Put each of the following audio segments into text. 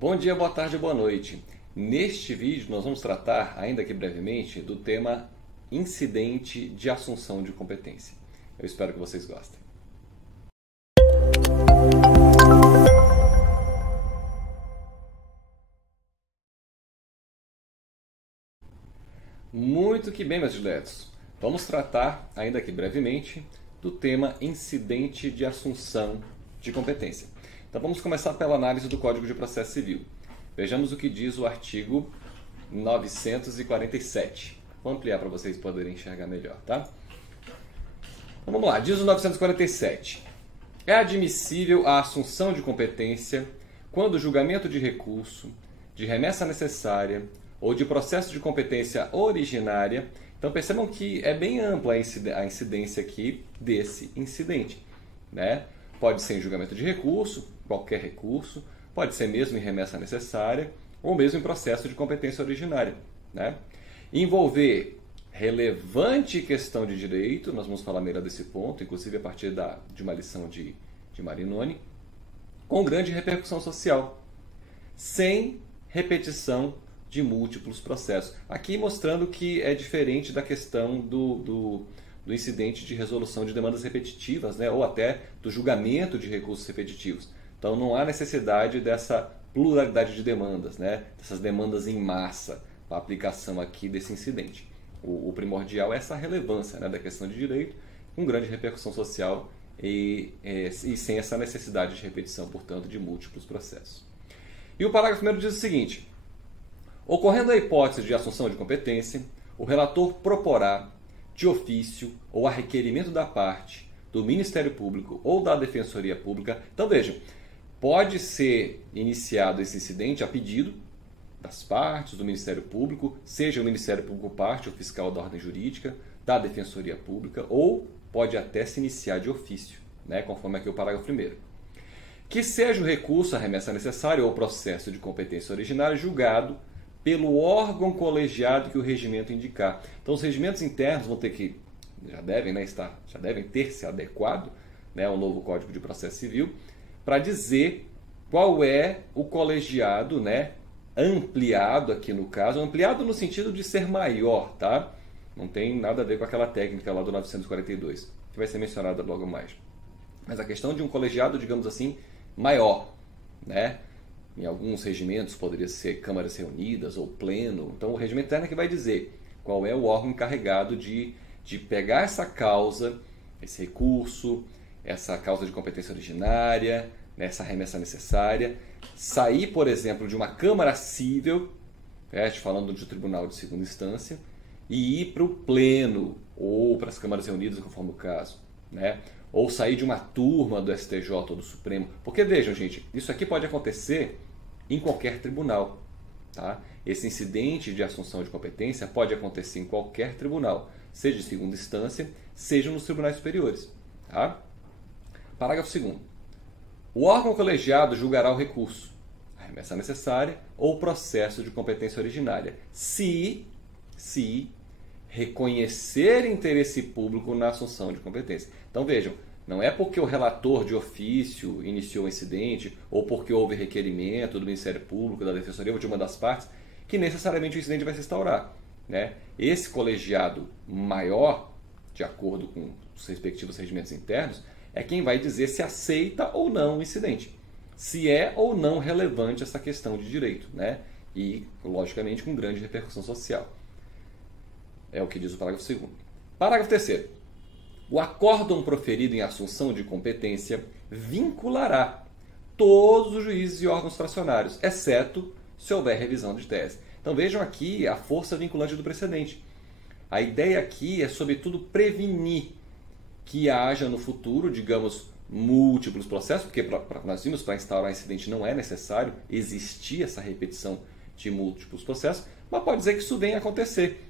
Bom dia, boa tarde, boa noite. Neste vídeo nós vamos tratar, ainda que brevemente, do tema incidente de assunção de competência. Eu espero que vocês gostem. Muito que bem, meus diletos. Vamos tratar, ainda que brevemente, do tema incidente de assunção de competência. Então vamos começar pela análise do Código de Processo Civil. Vejamos o que diz o artigo 947. Vou ampliar para vocês poderem enxergar melhor, tá? Então vamos lá, diz o 947. É admissível a assunção de competência quando o julgamento de recurso, de remessa necessária ou de processo de competência originária. Então percebam que é bem ampla a incidência aqui desse incidente, né? Pode ser em julgamento de recurso, qualquer recurso, pode ser mesmo em remessa necessária ou mesmo em processo de competência originária, né? Envolver relevante questão de direito, nós vamos falar melhor desse ponto, inclusive a partir de uma lição de Marinoni, com grande repercussão social, sem repetição de múltiplos processos. Aqui mostrando que é diferente da questão do incidente de resolução de demandas repetitivas, né? Ou até do julgamento de recursos repetitivos. Então não há necessidade dessa pluralidade de demandas, né? Dessas demandas em massa para a aplicação aqui desse incidente. O primordial é essa relevância, né, da questão de direito, com grande repercussão social e sem essa necessidade de repetição, portanto, de múltiplos processos. E o parágrafo 1º diz o seguinte: ocorrendo a hipótese de assunção de competência, o relator proporá, de ofício ou a requerimento da parte, do Ministério Público ou da Defensoria Pública. Então vejam, pode ser iniciado esse incidente a pedido das partes, do Ministério Público, seja o Ministério Público parte ou fiscal da ordem jurídica, da Defensoria Pública, ou pode até se iniciar de ofício, né, conforme aqui o parágrafo 1º. Que seja o recurso, a remessa necessária ou o processo de competência originária julgado pelo órgão colegiado que o regimento indicar. Então os regimentos internos vão ter que, já devem ter se adequado, né, ao novo Código de Processo Civil, para dizer qual é o colegiado, né, ampliado aqui no caso, ampliado no sentido de ser maior, tá? Não tem nada a ver com aquela técnica lá do 942, que vai ser mencionada logo mais. Mas a questão de um colegiado, digamos assim, maior, né? Em alguns regimentos poderia ser câmaras reunidas ou pleno. Então o regimento interno é que vai dizer qual é o órgão encarregado de pegar essa causa, esse recurso, essa causa de competência originária, essa remessa necessária, sair, por exemplo, de uma Câmara Cível, falando de um tribunal de segunda instância, e ir para o pleno ou para as câmaras reunidas, conforme o caso, né? Ou sair de uma turma do STJ ou do Supremo. Porque vejam, gente, isso aqui pode acontecer em qualquer tribunal, tá? Esse incidente de assunção de competência pode acontecer em qualquer tribunal, seja de segunda instância, seja nos tribunais superiores, tá? Parágrafo 2º. O órgão colegiado julgará o recurso, a remessa necessária ou o processo de competência originária, se reconhecer interesse público na assunção de competência. Então vejam, não é porque o relator de ofício iniciou o incidente ou porque houve requerimento do Ministério Público, da Defensoria ou de uma das partes, que necessariamente o incidente vai se instaurar, né? Esse colegiado maior, de acordo com os respectivos regimentos internos, é quem vai dizer se aceita ou não o incidente, se é ou não relevante essa questão de direito, né? E, logicamente, com grande repercussão social. É o que diz o parágrafo 2º. Parágrafo 3º. O acórdão proferido em assunção de competência vinculará todos os juízes e órgãos fracionários, exceto se houver revisão de tese. Então vejam aqui a força vinculante do precedente. A ideia aqui é, sobretudo, prevenir que haja no futuro, digamos, múltiplos processos, porque nós vimos para instaurar incidente não é necessário existir essa repetição de múltiplos processos, mas pode dizer que isso venha a acontecer.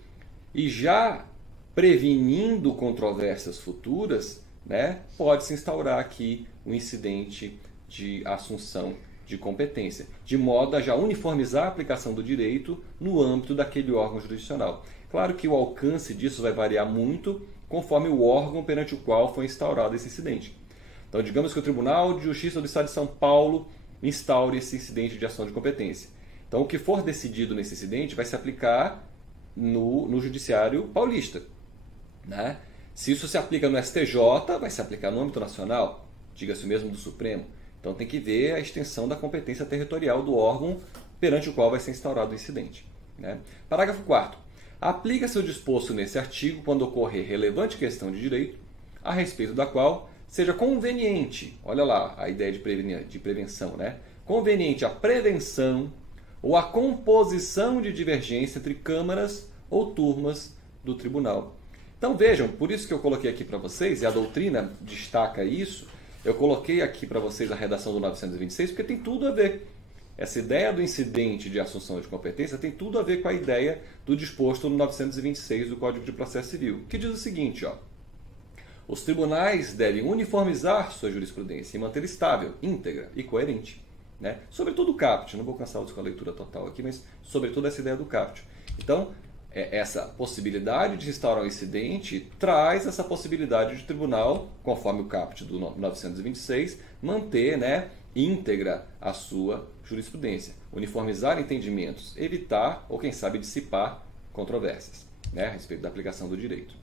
E já prevenindo controvérsias futuras, né, pode-se instaurar aqui o incidente de assunção de competência, de modo a já uniformizar a aplicação do direito no âmbito daquele órgão jurisdicional. Claro que o alcance disso vai variar muito conforme o órgão perante o qual foi instaurado esse incidente. Então, digamos que o Tribunal de Justiça do Estado de São Paulo instaure esse incidente de ação de competência. Então, o que for decidido nesse incidente vai se aplicar no Judiciário Paulista, né? Se isso se aplica no STJ, vai se aplicar no âmbito nacional, diga-se o mesmo do Supremo. Então, tem que ver a extensão da competência territorial do órgão perante o qual vai ser instaurado o incidente, né? Parágrafo 4º. Aplica-se o disposto nesse artigo quando ocorrer relevante questão de direito, a respeito da qual seja conveniente, olha lá a ideia de prevenção, né? Conveniente a prevenção ou a composição de divergência entre câmaras ou turmas do tribunal. Então vejam, por isso que eu coloquei aqui para vocês, e a doutrina destaca isso, eu coloquei aqui para vocês a redação do 926, porque tem tudo a ver. Essa ideia do incidente de assunção de competência tem tudo a ver com a ideia do disposto no 926 do Código de Processo Civil, que diz o seguinte, ó: os tribunais devem uniformizar sua jurisprudência e manter estável, íntegra e coerente, né? Sobretudo o caput, não vou cansá-los com a leitura total aqui, mas sobretudo essa ideia do caput. Então, essa possibilidade de se instaurar um incidente traz essa possibilidade de o tribunal, conforme o caput do 926, manter, né, íntegra a sua jurisprudência, uniformizar entendimentos, evitar ou, quem sabe, dissipar controvérsias, né, a respeito da aplicação do direito.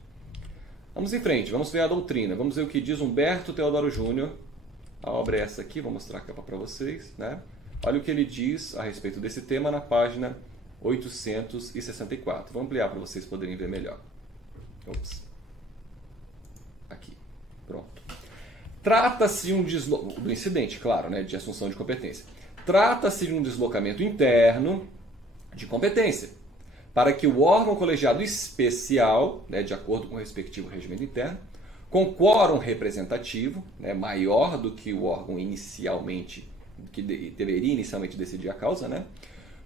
Vamos em frente, vamos ver a doutrina, vamos ver o que diz Humberto Teodoro Júnior. A obra é essa aqui, vou mostrar a capa para vocês, né? Olha o que ele diz a respeito desse tema na página 864. Vou ampliar para vocês poderem ver melhor. Ops. Aqui. Pronto. Trata-se do incidente, claro, né, de assunção de competência. Trata-se de um deslocamento interno de competência, para que o órgão colegiado especial, né, de acordo com o respectivo regimento interno, com quórum representativo, né, maior do que o órgão que deveria inicialmente decidir a causa, né,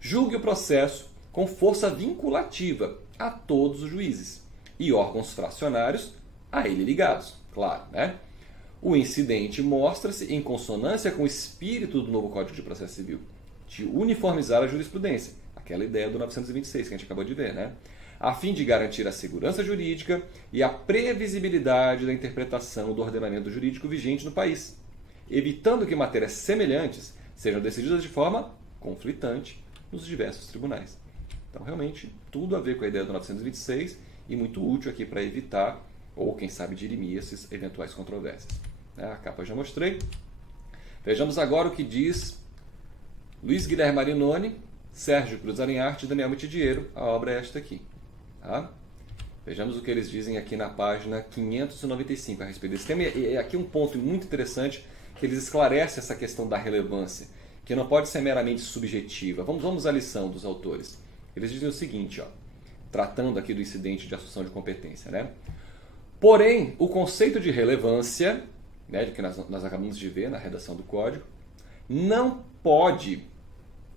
julgue o processo com força vinculativa a todos os juízes e órgãos fracionários a ele ligados, claro, né? O incidente mostra-se em consonância com o espírito do novo Código de Processo Civil, de uniformizar a jurisprudência, aquela ideia do 926 que a gente acabou de ver, né? A fim de garantir a segurança jurídica e a previsibilidade da interpretação do ordenamento jurídico vigente no país, evitando que matérias semelhantes sejam decididas de forma conflitante nos diversos tribunais. Então, realmente, tudo a ver com a ideia do 926 e muito útil aqui para evitar, ou quem sabe dirimir, essas eventuais controvérsias. A capa eu já mostrei. Vejamos agora o que diz Luiz Guilherme Marinoni, Sérgio Cruz Alinharte e Daniel Mitidiero. A obra é esta aqui. Tá? Vejamos o que eles dizem aqui na página 595 a respeito desse tema. E aqui um ponto muito interessante, que eles esclarecem essa questão da relevância, que não pode ser meramente subjetiva. Vamos à lição dos autores. Eles dizem o seguinte, ó, tratando aqui do incidente de assunção de competência, né? Porém, o conceito de relevância, né, que nós acabamos de ver na redação do código, não pode...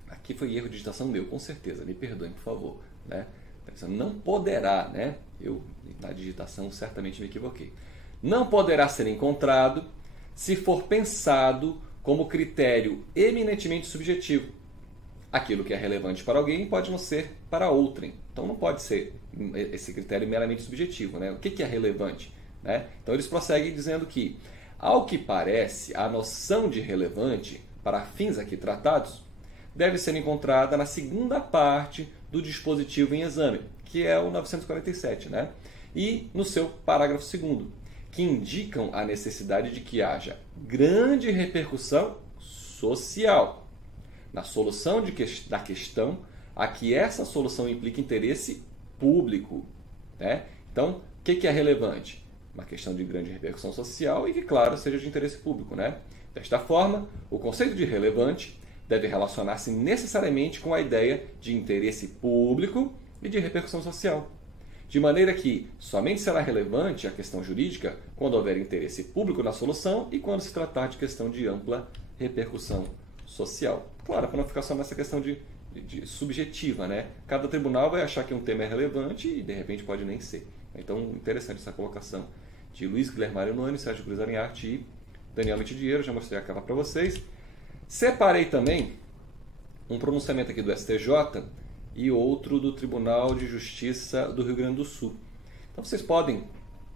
Aqui foi erro de digitação meu, com certeza, me perdoem, por favor, né? Não poderá, né? Eu, na digitação, certamente me equivoquei. Não poderá ser encontrado se for pensado como critério eminentemente subjetivo. Aquilo que é relevante para alguém pode não ser para outrem. Então não pode ser esse critério meramente subjetivo, né? O que é relevante, né? Então eles prosseguem dizendo que, ao que parece, a noção de relevante, para fins aqui tratados, deve ser encontrada na segunda parte do dispositivo em exame, que é o 947, né? E no seu parágrafo 2º, que indicam a necessidade de que haja grande repercussão social na solução da questão a que essa solução implica interesse público, né? Então, o que é relevante? Uma questão de grande repercussão social e que, claro, seja de interesse público, né? Desta forma, o conceito de relevante deve relacionar-se necessariamente com a ideia de interesse público e de repercussão social. De maneira que somente será relevante a questão jurídica quando houver interesse público na solução e quando se tratar de questão de ampla repercussão social. Claro, para não ficar só nessa questão de subjetiva, né? Cada tribunal vai achar que um tema é relevante e de repente pode nem ser. Então, interessante essa colocação de Luiz Guilherme Marinoni, Sérgio Cruz Alinharte e Daniel Mitidiero. Já mostrei a capa para vocês. Separei também um pronunciamento aqui do STJ e outro do Tribunal de Justiça do Rio Grande do Sul. Então vocês podem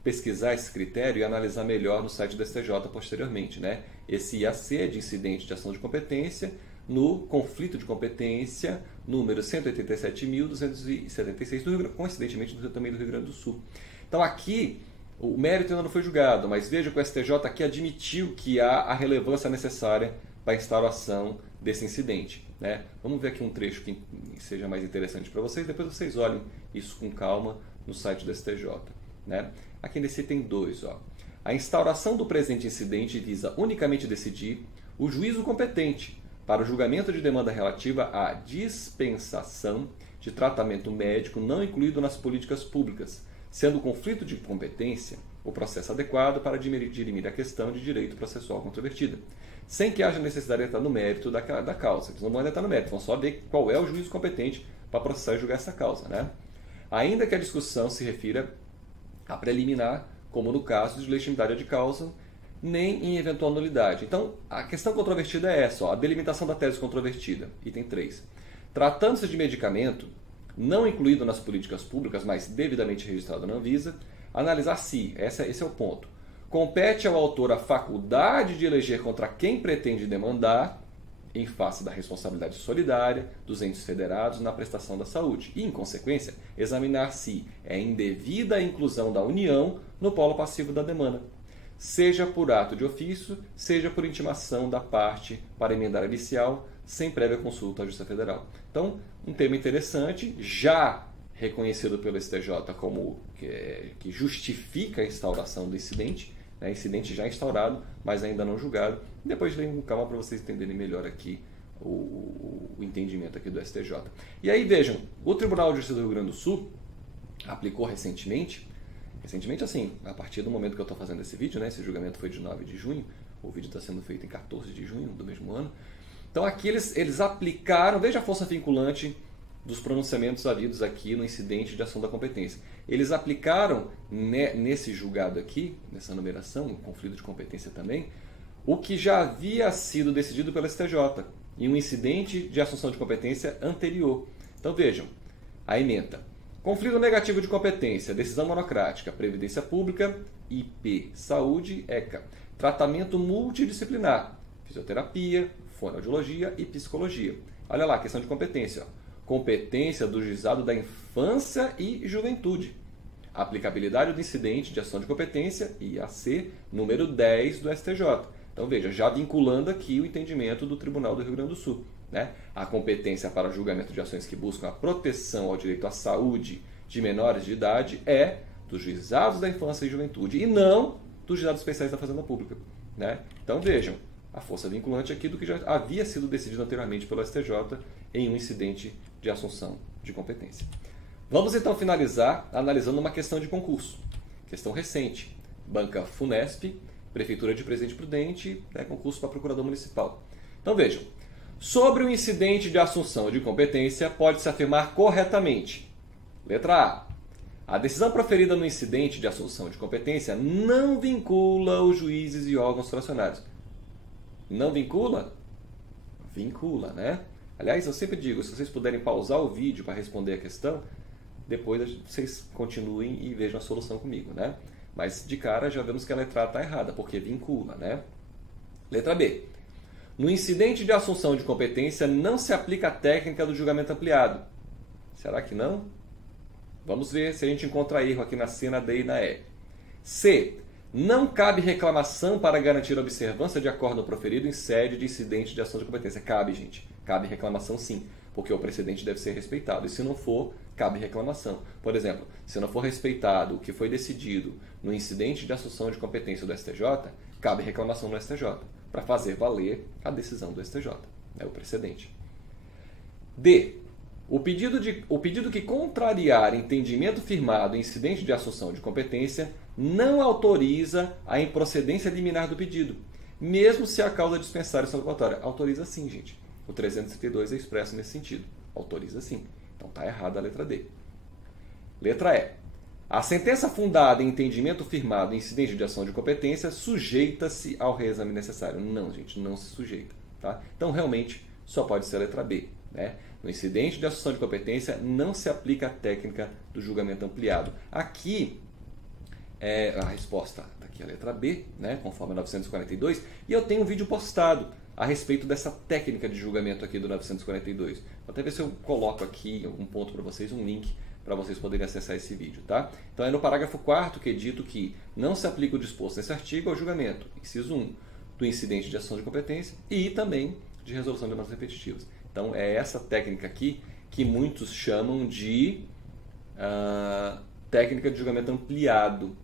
pesquisar esse critério e analisar melhor no site do STJ posteriormente, né? Esse IAC é de incidente de ação de competência no conflito de competência número 187.276, coincidentemente também do Rio Grande do Sul. Então aqui o mérito ainda não foi julgado, mas veja que o STJ aqui admitiu que há a relevância necessária para a instauração desse incidente, né? Vamos ver aqui um trecho que seja mais interessante para vocês, depois vocês olhem isso com calma no site do STJ, né? Aqui nesse item 2, ó. A instauração do presente incidente visa unicamente decidir o juízo competente para o julgamento de demanda relativa à dispensação de tratamento médico não incluído nas políticas públicas, sendo o conflito de competência o processo adequado para dirimir a questão de direito processual controvertida, sem que haja necessidade de entrar no mérito da causa. Eles não vão entrar no mérito, vão só ver qual é o juízo competente para processar e julgar essa causa, né? Ainda que a discussão se refira a preliminar, como no caso de legitimidade de causa, nem em eventual nulidade. Então, a questão controvertida é essa, ó, a delimitação da tese controvertida, item 3. Tratando-se de medicamento, não incluído nas políticas públicas, mas devidamente registrado na Anvisa, analisar se, esse é o ponto, compete ao autor a faculdade de eleger contra quem pretende demandar, em face da responsabilidade solidária dos entes federados na prestação da saúde, e, em consequência, examinar se é indevida a inclusão da União no polo passivo da demanda, seja por ato de ofício, seja por intimação da parte para emendar inicial, sem prévia consulta à Justiça Federal. Então, um tema interessante, já reconhecido pelo STJ como que justifica a instauração do incidente, né? Incidente já instaurado, mas ainda não julgado. Depois leio com calma para vocês entenderem melhor aqui o entendimento aqui do STJ. E aí vejam, o Tribunal de Justiça do Rio Grande do Sul aplicou recentemente assim, a partir do momento que eu estou fazendo esse vídeo, né? Esse julgamento foi de 9 de junho, o vídeo está sendo feito em 14 de junho do mesmo ano. Então aqui eles aplicaram, veja a força vinculante dos pronunciamentos havidos aqui no incidente de ação da competência. Eles aplicaram nesse julgado aqui, nessa numeração, um conflito de competência também, o que já havia sido decidido pelo STJ em um incidente de assunção de competência anterior. Então vejam, a ementa. Conflito negativo de competência, decisão monocrática, Previdência Pública, IP, Saúde, ECA. Tratamento multidisciplinar, fisioterapia, fonoaudiologia e psicologia. Olha lá, questão de competência. Ó. Competência do Juizado da Infância e Juventude. Aplicabilidade do incidente de ação de competência, IAC, número 10 do STJ. Então veja, já vinculando aqui o entendimento do Tribunal do Rio Grande do Sul. Né? A competência para julgamento de ações que buscam a proteção ao direito à saúde de menores de idade é dos Juizados da Infância e Juventude e não dos Juizados Especiais da Fazenda Pública. Né? Então vejam, a força vinculante aqui do que já havia sido decidido anteriormente pelo STJ em um incidente de assunção de competência. Vamos então finalizar analisando uma questão de concurso. Questão recente. Banca Funesp, Prefeitura de Presidente Prudente, concurso para Procurador Municipal. Então vejam, sobre o incidente de assunção de competência pode-se afirmar corretamente. Letra A. A decisão proferida no incidente de assunção de competência não vincula os juízes e órgãos fracionários. Não vincula? Vincula, né? Aliás, eu sempre digo, se vocês puderem pausar o vídeo para responder a questão, depois vocês continuem e vejam a solução comigo, né? Mas de cara já vemos que a letra A está errada, porque vincula, né? Letra B. No incidente de assunção de competência não se aplica a técnica do julgamento ampliado. Será que não? Vamos ver se a gente encontra erro aqui na C, na D e na E. C. Não cabe reclamação para garantir a observância de acordo proferido em sede de incidente de ação de competência. Cabe, gente. Cabe reclamação sim, porque o precedente deve ser respeitado. E se não for, cabe reclamação. Por exemplo, se não for respeitado o que foi decidido no incidente de assunção de competência do STJ, cabe reclamação no STJ, para fazer valer a decisão do STJ, né, o precedente. D. O pedido que contrariar entendimento firmado em incidente de assunção de competência não autoriza a improcedência liminar do pedido, mesmo se a causa dispensar essa locutória. Autoriza sim, gente. O 332 é expresso nesse sentido. Autoriza sim. Então está errada a letra D. Letra E. A sentença fundada em entendimento firmado em incidente de ação de competência sujeita-se ao reexame necessário. Não, gente, não se sujeita. Tá? Então, realmente, só pode ser a letra B. Né? No incidente de assunção de competência, não se aplica a técnica do julgamento ampliado. Aqui, a resposta tá aqui, a letra B, né, conforme a 942, e eu tenho um vídeo postado a respeito dessa técnica de julgamento aqui do 942. Vou até ver se eu coloco aqui algum ponto para vocês, um link para vocês poderem acessar esse vídeo, tá? Então é no parágrafo 4º que é dito que não se aplica o disposto nesse artigo ao julgamento, inciso 1, do incidente de ação de competência e também de resolução de demandas repetitivas. Então é essa técnica aqui que muitos chamam de técnica de julgamento ampliado.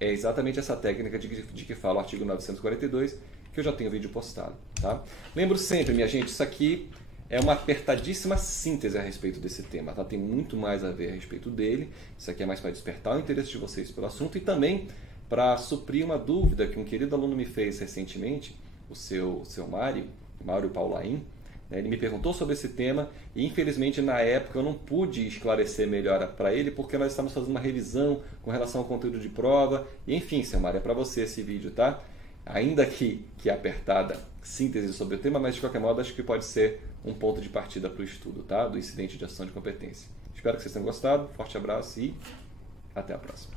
É exatamente essa técnica de que fala o artigo 942, que eu já tenho vídeo postado. Tá? Lembro sempre, minha gente, isso aqui é uma apertadíssima síntese a respeito desse tema. Tá? Tem muito mais a ver a respeito dele. Isso aqui é mais para despertar o interesse de vocês pelo assunto e também para suprir uma dúvida que um querido aluno me fez recentemente, o seu Mário Paulain. Ele me perguntou sobre esse tema e, infelizmente, na época eu não pude esclarecer melhor para ele porque nós estamos fazendo uma revisão com relação ao conteúdo de prova. E, enfim, seu Mário, é para você esse vídeo, tá? Ainda que apertada síntese sobre o tema, mas de qualquer modo acho que pode ser um ponto de partida para o estudo, tá? Do incidente de ação de competência. Espero que vocês tenham gostado. Forte abraço e até a próxima.